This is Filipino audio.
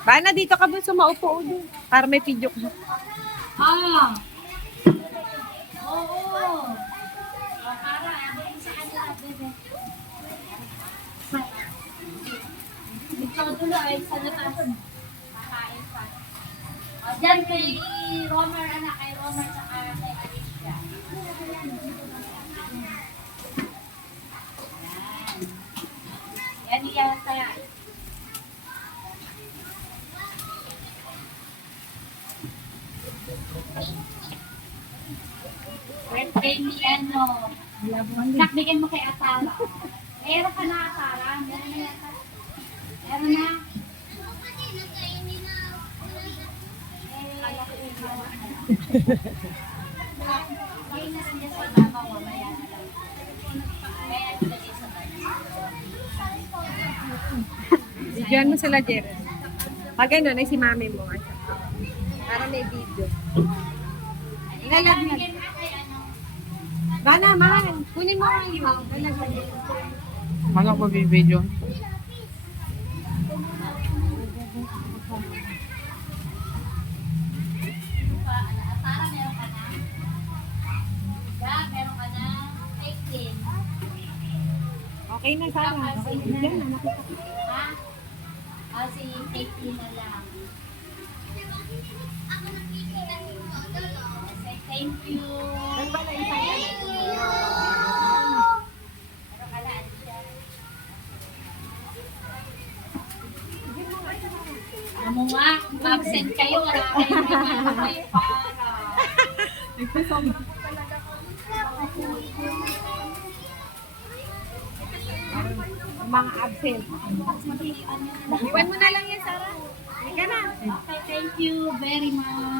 Bana, dito ka ba sumaupo doon? Para may video ka. Ah! Oo! Para, ako sa kanila, bebe. Ito tulo ay sa labas. Kakain pa. Diyan kay Romer, anak. Kay Romer sa kay Alicia. Yan yata. Birthday ni ano. Nakbigyan mo kay Atala. Meron ka na Atala. Meron na yata. Meron na. Ngayon na rin niya sa ibabaw. Mamaya na lang. Kaya nilagay sa balik. Videoan mo sila, Jerry. Pag ano, ay si mami mo. Para may video. Lalag na. Bana, mahal. Kunin mo nga yun. Lalag na. Ano ko video? Para meron ka na. Yeah, meron ka na. 18. Okay na, Sarah. Okay na. Diyan na, nakita ko. Ha? Ah, si 18 na lang. Say thank you. Ano ba na isa yan? Meron ka na, Alicia. Alam mo nga, absent kayo, wala kayong may para. Mga absent. Iwan mo na lang yan, Sarah. Hindi ka na. Okay, thank you very much.